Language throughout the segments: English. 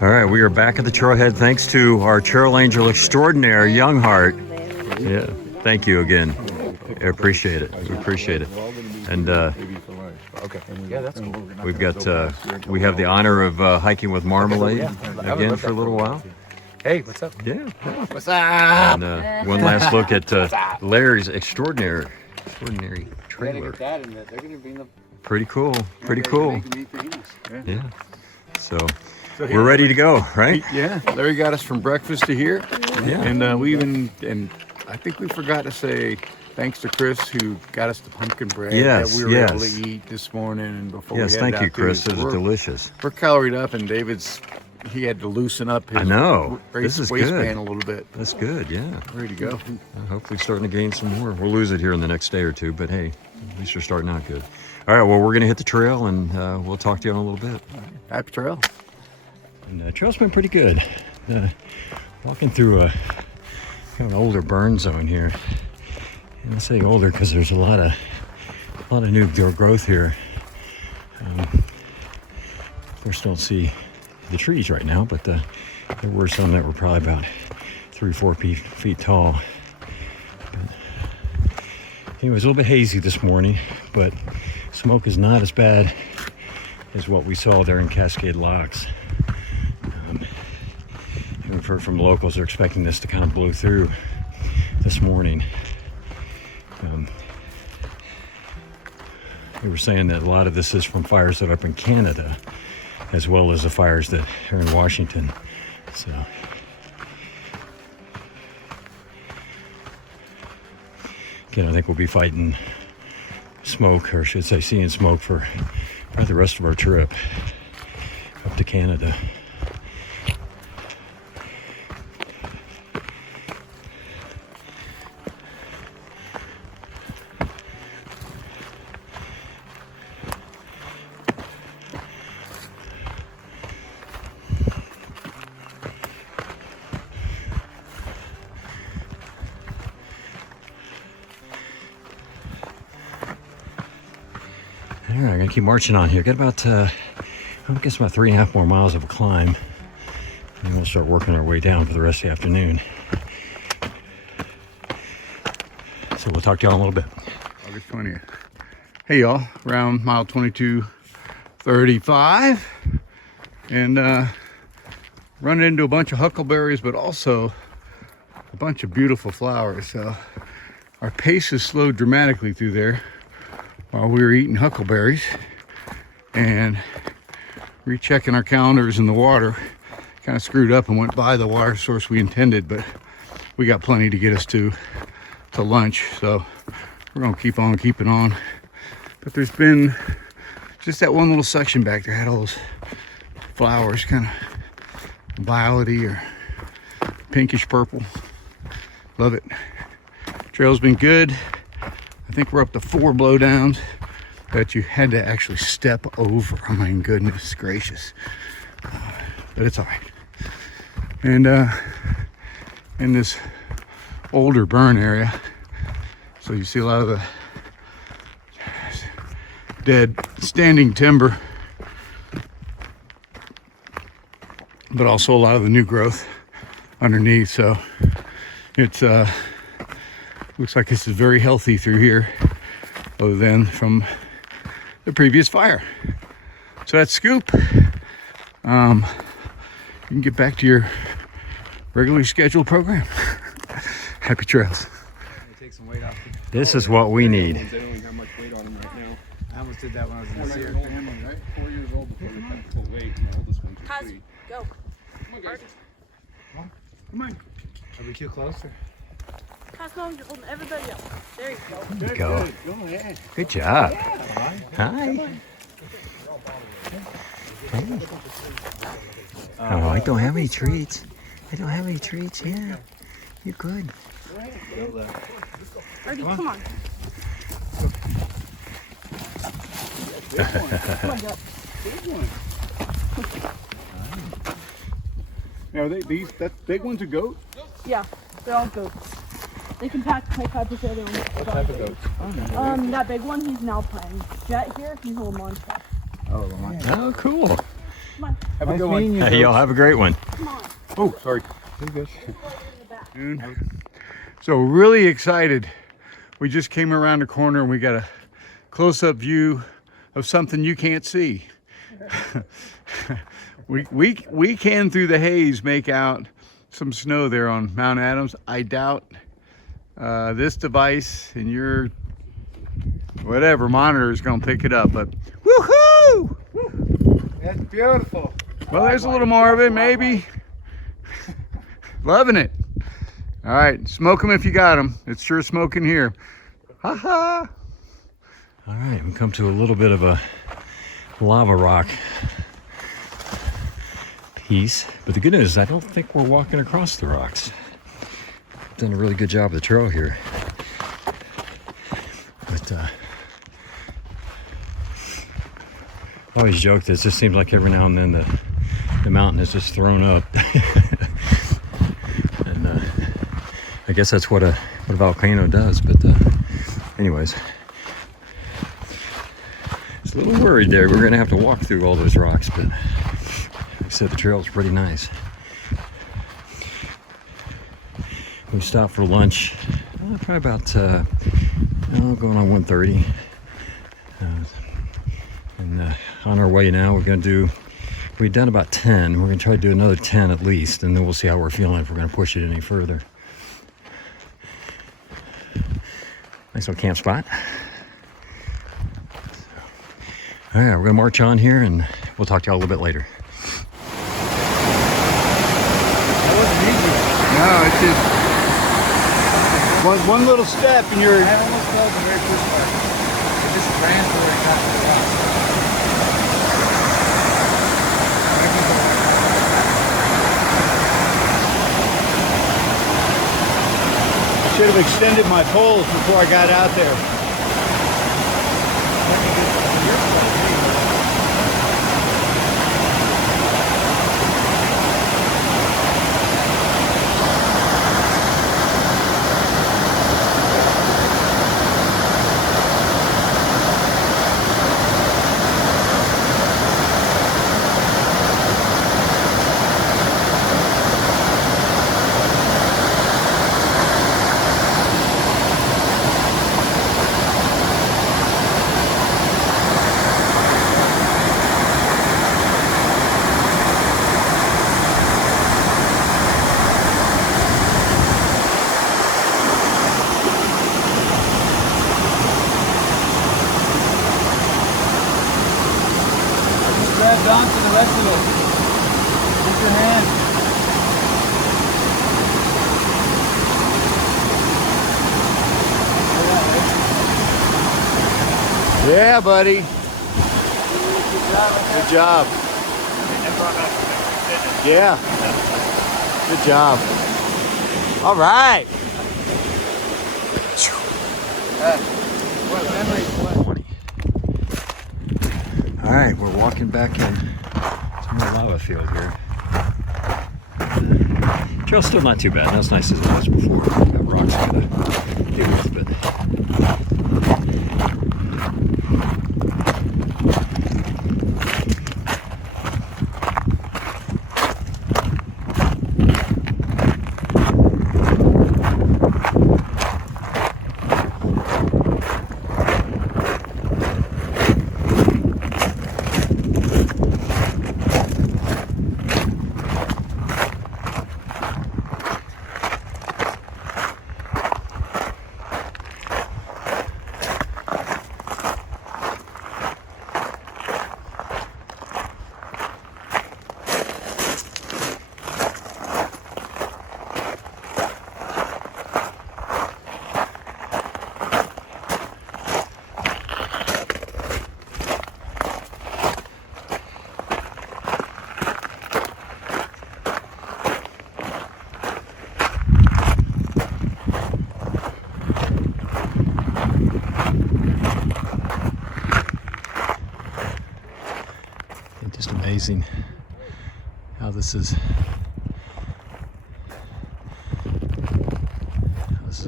All right, we are back at the trailhead thanks to our trail angel extraordinaire, Youngheart. Yeah, thank you again. I appreciate it. We appreciate it. And we've got we have the honor of hiking with Marmalade again for a little while. Hey, what's up? Yeah. What's up? And one last look at Larry's extraordinary trailer. Pretty cool. Pretty cool. Yeah. So we're ready to go, right? Yeah. Larry got us from breakfast to here. Yeah. And I think we forgot to say thanks to Chris who got us the pumpkin bread that we were able to eat this morning and before we headed thank you, out Chris. It was delicious. We're caloried up, and he had to loosen up his waistband a little bit. That's good, yeah. Ready to go. Hopefully starting to gain some more. We'll lose it here in the next day or two, but hey, at least you're starting out good. All right, well, we're going to hit the trail, and we'll talk to you in a little bit. Happy trail. And the trail's been pretty good. Walking through a kind of older burn zone here. And I say older because there's a lot of new growth here. Of course, don't see the trees right now, but there were some that were probably about 3 or 4 feet tall. But anyway, it was a little bit hazy this morning, but smoke is not as bad as what we saw there in Cascade Locks. And we've heard from locals they're expecting this to kind of blow through this morning. They were saying that a lot of this is from fires that are up in Canada, as well as the fires that are in Washington. So again, I think we'll be fighting smoke, or I should say seeing smoke, for probably the rest of our trip up to Canada. All right, I'm gonna keep marching on here. Got about, I guess about 3.5 more miles of a climb, and then we'll start working our way down for the rest of the afternoon. So we'll talk to y'all in a little bit. August 20th. Hey y'all, around mile 22:35, and running into a bunch of huckleberries, but also a bunch of beautiful flowers. So our pace has slowed dramatically through there while we were eating huckleberries and rechecking our calendars in the water. Kind of screwed up and went by the water source we intended, but we got plenty to get us to lunch, so we're gonna keep on keeping on. But there's been just that one little section back there had all those flowers, kind of violety or pinkish purple. Love it. Trail's been good. I think we're up to 4 blowdowns that you had to actually step over. Oh my goodness gracious. But it's all right. And in this older burn area, so you see a lot of the dead standing timber, but also a lot of the new growth underneath. So it's looks like this is very healthy through here, other than from the previous fire. So that's Scoop. You can get back to your regularly scheduled program. Happy trails. Take some weight off. This is what we need. They don't even have much weight on them right now. I almost did that when I was in the Family, right? 4 years old before they kind of pull weight, and the oldest ones are 3. Go. Come on, guys. Come on. Are we too close? Cosmo, you're holding everybody up. There you go. Good, Go. Good. Go ahead. Good job. Hi. Oh, I don't have any treats. Yeah, you're good. Artie, come on. Come on, go. Big one. Now, that big one's a goat? Yeah, they're all goats. They can pack 25% of their own. What type of goats? That big one, he's now playing. Jet here, he's a Lamont. Oh, Lamont. Oh, cool. Have a good one. Hey, y'all have a great one. Oh, sorry. So really excited. We just came around the corner and we got a close-up view of something you can't see. we can through the haze make out some snow there on Mount Adams. I doubt this device and your whatever monitor is going to pick it up, but woohoo! That's beautiful. Well, there's a little more of it, maybe. Loving it. All right, smoke them if you got them. It's sure smoking here. Ha ha. All right, we come to a little bit of a lava rock piece, but the good news is I don't think we're walking across the rocks. Done a really good job of the trail here. But I always joke that it just seems like every now and then the mountain is just thrown up. And I guess that's what a volcano does, but anyways, it's a little worried there. We're gonna have to walk through all those rocks, but like I said, the trail's pretty nice. We stopped for lunch, probably about going on 1:30, and on our way now. We've done about 10. We're gonna try to do another 10 at least, and then we'll see how we're feeling if we're gonna push it any further. Nice little camp spot. All right, we're gonna march on here, and we'll talk to y'all a little bit later. That wasn't easy. No, it's just one little step and you're... I almost fell the very first part. I just ran for it and got to the rock. I should have extended my poles before I got out there. Grab on to the rest of it. Use your hand. Yeah, buddy. Good job. Yeah. Good job. All right. What memory? All right, we're walking back in some more lava field here. Trail's still not too bad. Not as nice as it was before. Got rocks to deal with, but just amazing how this is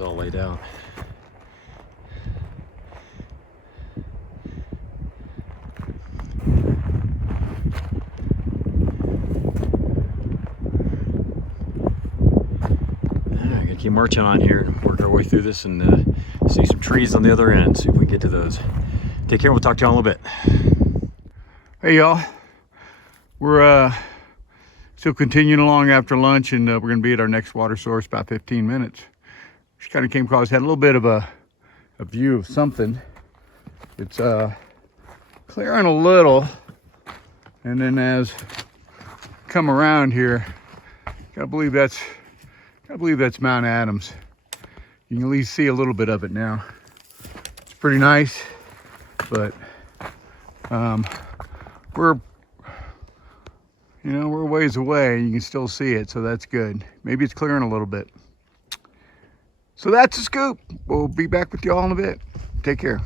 all laid out. continue marching on here and work our way through this and see some trees on the other end. See if we get to those. Take care. We'll talk to y'all in a little bit. Hey y'all, we're still continuing along after lunch, and we're going to be at our next water source about 15 minutes. Just kind of came across, had a little bit of a view of something. It's clearing a little, and then as come around here, gotta believe that's Mount Adams. You can at least see a little bit of it now. It's pretty nice, but we're a ways away and you can still see it, so that's good. Maybe it's clearing a little bit. So that's the scoop. We'll be back with y'all in a bit. Take care.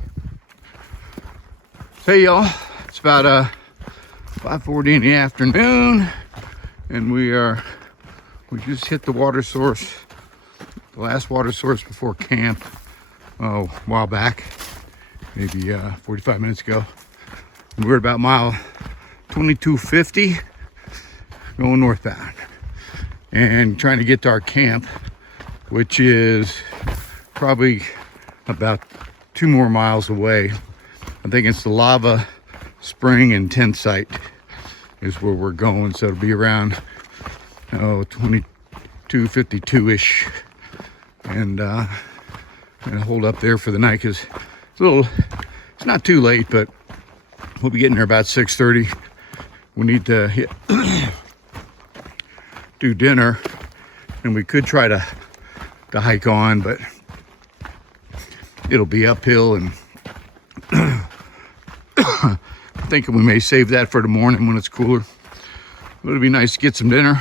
Hey y'all, it's about 5:40 in the afternoon, and we just hit the water source, the last water source before camp, a while back, maybe 45 minutes ago. And we're about mile 2250 going northbound and trying to get to our camp, which is probably about 2 more miles away. I think it's the lava spring and tent site is where we're going, so it'll be around 2252-ish, and gonna hold up there for the night because it's not too late, but we'll be getting there about 6:30. We need to do dinner, and we could try to hike on, but it'll be uphill, and I'm thinking we may save that for the morning when it's cooler. But it'll be nice to get some dinner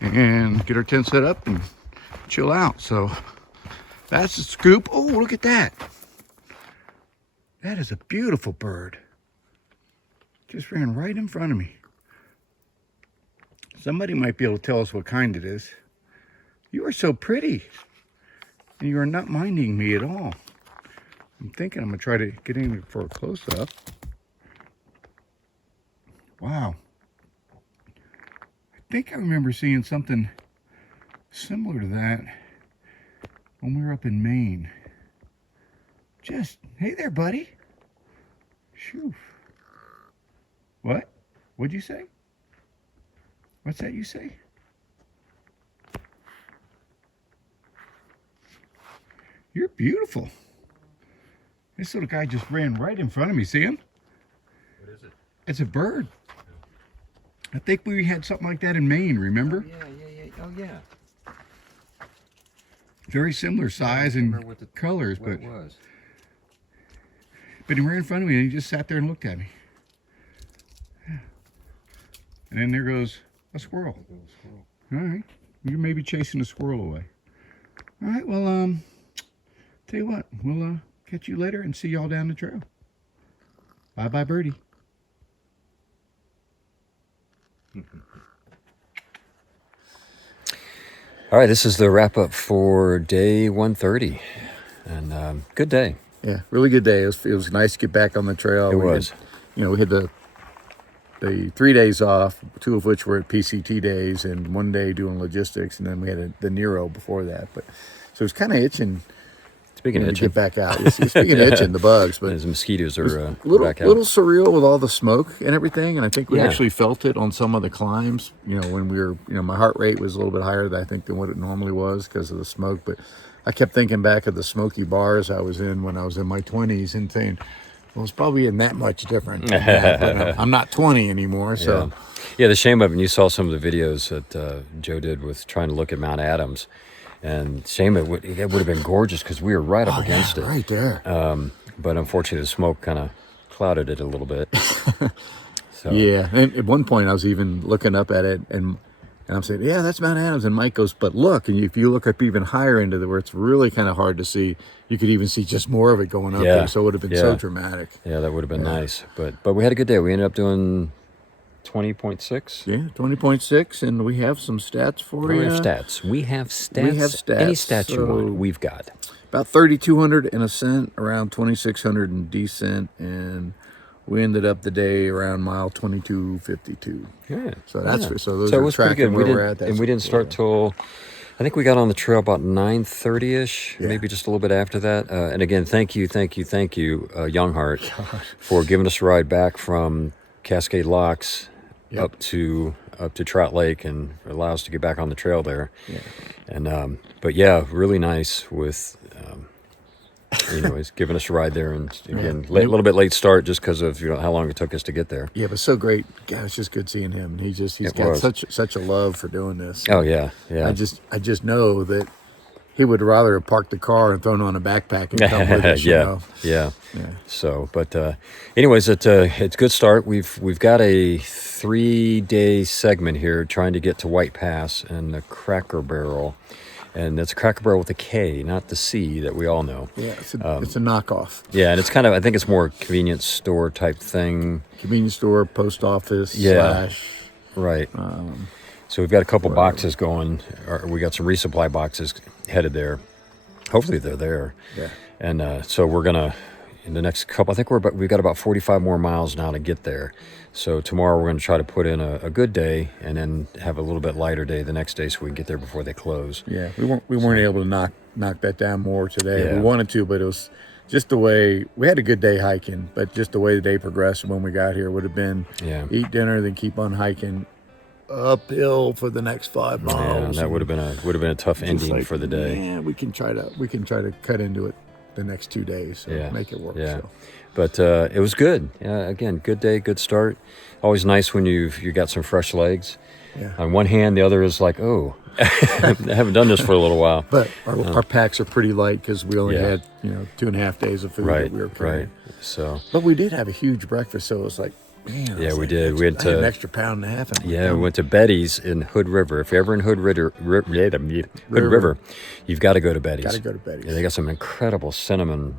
and get our tent set up and chill out. So that's the scoop. Oh, look at that. That is a beautiful bird. Just ran right in front of me. Somebody might be able to tell us what kind it is. You are so pretty, and you are not minding me at all. I'm thinking I'm gonna try to get in for a close-up. Wow. I think I remember seeing something similar to that when we were up in Maine. Hey there, buddy. Shoo. What? What'd you say? What's that you say? You're beautiful. This little guy just ran right in front of me. See him? What is it? It's a bird. I think we had something like that in Maine, remember? Oh, yeah. Oh, yeah. Very similar size and colors, but it was. But he ran in front of me and he just sat there and looked at me. Yeah. And then there goes a squirrel. All right. You may be chasing a squirrel away. All right, well, tell you what, we'll catch you later and see y'all down the trail. Bye-bye, birdie. All right, this is the wrap up for day 130, and good day. Yeah, really good day. It was nice to get back on the trail. We had the 3 days off, 2 of which were at PCT days, and 1 day doing logistics, and then we had the Nero before that. But so it was kind of itching. Speaking of to itching, get back out. Speaking of itching, the bugs, but the mosquitoes are back out. Little surreal with all the smoke and everything, and I think we actually felt it on some of the climbs. When we were, my heart rate was a little bit higher than what it normally was because of the smoke. But I kept thinking back of the smoky bars I was in when I was in my 20s and saying, well, it's probably isn't that much different. But I'm not 20 anymore, so. Yeah, the shame of it, and you saw some of the videos that Joe did with trying to look at Mount Adams. And shame it would have been gorgeous because we were right up against it. Right there. But unfortunately, the smoke kind of clouded it a little bit. So. Yeah, and at one point I was even looking up at it, and I'm saying, yeah, that's Mount Adams. And Mike goes, but look, and if you look up even higher into where it's really kind of hard to see, you could even see just more of it going up there. So it would have been so dramatic. Yeah, that would have been nice. But we had a good day. We ended up doing 20.6. Yeah, 20.6, and we have some stats for you. We have stats. We have stats. Any stats you want, we've got. About 3,200 in ascent, around 2,600 in descent, and we ended up the day around mile 22:52. Yeah. So that's yeah. so those So it are was pretty tracking good. where We we're didn't, at. That's, and we didn't start till I think we got on the trail about 9:30ish, Yeah. maybe just a little bit after that. And again, thank you, Youngheart, for giving us a ride back from Cascade Locks Yep. up to Trout Lake and allow us to get back on the trail there. Yeah. And but yeah, really nice with. Anyways, giving us a ride there, and again, a little bit late start just because of how long it took us to get there. Yeah, but so great. God, it's just good seeing him. He's got such a love for doing this. Oh yeah, yeah. I just know that he would rather have parked the car and thrown on a backpack and come with us. yeah, You know? yeah. Yeah. So, but anyways, it's a good start. We've got a 3-day segment here trying to get to White Pass and the Cracker Barrel. And it's a Cracker Barrel with a K, not the C that we all know. Yeah, it's a knockoff. Yeah, and it's kind of, I think it's more a convenience store type thing. Convenience store, post office, Yeah. / Right. So we've got a couple boxes going. Or we got some resupply boxes headed there. Hopefully they're there. Yeah. And so we're gonna in the next couple. I think we've got about 45 more miles now to get there. So tomorrow we're gonna try to put in a good day and then have a little bit lighter day the next day so we can get there before they close. Yeah, we weren't able to knock that down more today. Yeah. We wanted to, but it was just the way we had a good day hiking. But just the way the day progressed when we got here would have been eat dinner, then keep on hiking uphill for the next 5 miles. Yeah, and that would have been a tough ending for the day. Yeah, we can try to cut into it the next 2 days. So make it work. Yeah. So. But it was good. Again, good day, good start. Always nice when you got some fresh legs. Yeah. On one hand, the other is like, oh, I haven't done this for a little while. But our packs are pretty light because we only had 2.5 days of food that we were carrying. Right. So. But we did have a huge breakfast, so it was like, man. Yeah, we did. We had an extra pound and a half. Yeah, we went to Betty's in Hood River. If you're ever in Hood River, you've got to go to Betty's. Got to go to Betty's. Yeah, they got some incredible cinnamon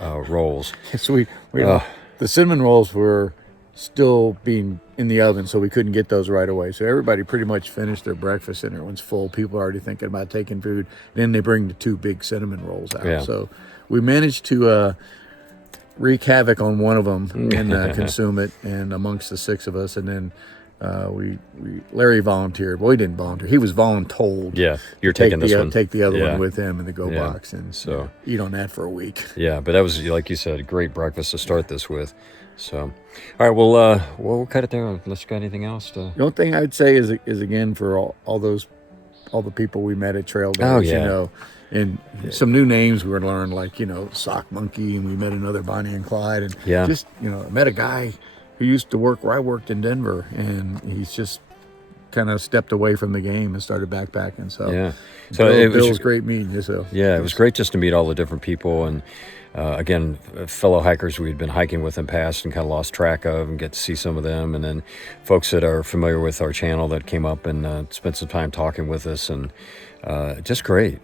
rolls. So we the cinnamon rolls were still being in the oven, so we couldn't get those right away. So everybody pretty much finished their breakfast and everyone's full. People are already thinking about taking food. Then they bring the 2 big cinnamon rolls out. Yeah. So we managed to wreak havoc on one of them and consume it, and amongst the 6 of us, and then Larry volunteered. Well, he didn't volunteer. He was voluntold. Yeah, you're taking this one. Take the other one with him in the go box, and so eat on that for a week. Yeah, but that was, like you said, a great breakfast to start this with. So, all right, we'll cut it there. Unless you got anything else to. The only thing I'd say is again for all the people we met at Trail Days. Oh, yeah. And some new names we were learning, like Sock Monkey, and we met another Bonnie and Clyde, and just I met a guy who used to work where I worked in Denver, and he's just kind of stepped away from the game and started backpacking. So so Bill was great meeting you. So it was great just to meet all the different people, and again, fellow hikers we had been hiking with in the past and kind of lost track of, and get to see some of them, and then folks that are familiar with our channel that came up and spent some time talking with us, and just great.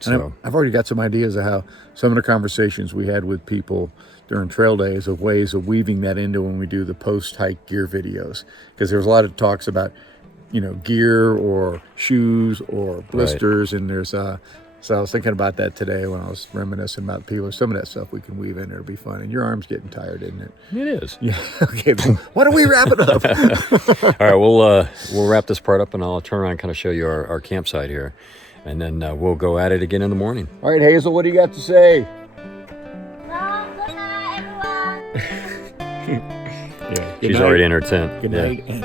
So I've already got some ideas of how some of the conversations we had with people during Trail Days of ways of weaving that into when we do the post-hike gear videos, because there's a lot of talks about gear or shoes or blisters, and there's so I was thinking about that today when I was reminiscing about people. Some of that stuff we can weave in. It'll be fun. And your arm's getting tired, isn't it? It is. Yeah. Okay. Why don't we wrap it up? All right, we'll wrap this part up, and I'll turn around and kind of show you our campsite here, and then we'll go at it again in the morning. All right, Hazel, what do you got to say? Well, good night, everyone. She's already in her tent. Good night. And